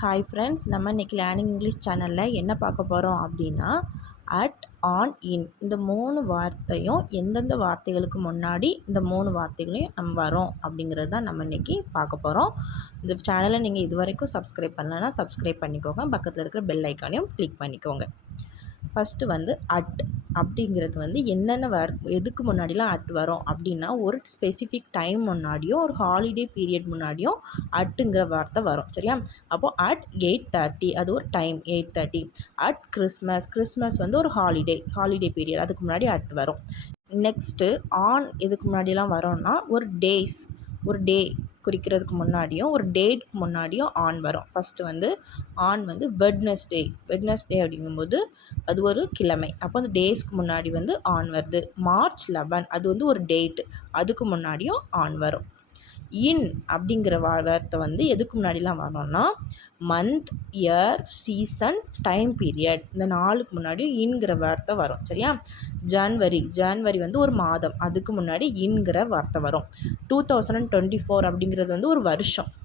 Hi friends, நம்ம இன்றைக்கி learning English சேனலில் என்ன பார்க்க போகிறோம் அப்படின்னா, அட், ஆன், இன் இந்த 3 வார்த்தையும் எந்தெந்த வார்த்தைகளுக்கு முன்னாடி இந்த 3 வார்த்தைகளையும் நம்ம வரோம் அப்படிங்கிறது தான் நம்ம இன்றைக்கி பார்க்க போகிறோம். இந்த சேனலை நீங்கள் இது வரைக்கும் சப்ஸ்கிரைப் பண்ணலன்னா சப்ஸ்கிரைப் பண்ணிக்கோங்க. பக்கத்தில் இருக்கிற பெல் ஐக்கானையும் கிளிக் பண்ணிக்கோங்க. ஃபஸ்ட்டு வந்து அட் அப்படிங்கிறது என்னென்ன எதுக்கு முன்னாடிலாம் அட் வரும் அப்படின்னா, ஒரு ஸ்பெசிஃபிக் டைம் முன்னாடியும் ஒரு ஹாலிடே பீரியட் முன்னாடியும் அட்டுங்கிற வார்த்தை வரும். சரியா? அப்போது அட் 8:30 அது ஒரு டைம் 8:30. அட் கிறிஸ்மஸ் ஒரு ஹாலிடே பீரியட், அதுக்கு முன்னாடி அட் வரும். நெக்ஸ்ட்டு ஆன் எதுக்கு முன்னாடிலாம் வரோன்னா, ஒரு டே குறிக்கிறதுக்கு முன்னாடியும் ஒரு டேட்க்கு முன்னாடியும் ஆன் வரும். ஃபஸ்ட்டு ஆன் வெட்னஸ்டே அப்படிங்கும்போது அது ஒரு கிழமை. அப்போ அந்த டேஸ்க்கு முன்னாடி ஆன் வருது. March 11 அது ஒரு டேட், அதுக்கு முன்னாடியும் ஆன் வரும். இன் அப்படிங்கிற வார்த்தை எதுக்கு முன்னாடிலாம் வரோன்னா, month, year, season, time period இந்த 4க்கு முன்னாடி இன்கிற வார்த்தை வரும். சரியா? ஜான்வரி ஒரு மாதம், அதுக்கு முன்னாடி இன்கிற வார்த்தை வரும். 2024 அப்படிங்கிறது ஒரு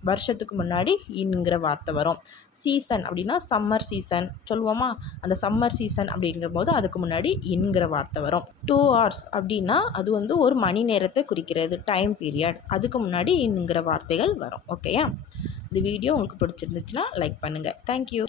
வருஷத்துக்கு முன்னாடி இன்கிற வார்த்தை வரும். சீசன் அப்படின்னா சம்மர் சீசன் சொல்லுவோமா, அந்த சம்மர் சீசன் அப்படிங்கும்போது அதுக்கு முன்னாடி இன்கிற வார்த்தை வரும். 2 hours அப்படின்னா அது ஒரு மணி நேரத்தை குறிக்கிறது, டைம் பீரியட், அதுக்கு முன்னாடி இன்னுங்கிற வார்த்தைகள் வரும். ஓகேயா? இந்த வீடியோ உங்களுக்கு பிடிச்சிருந்துச்சுன்னா லைக் பண்ணுங்கள். தேங்க்யூ.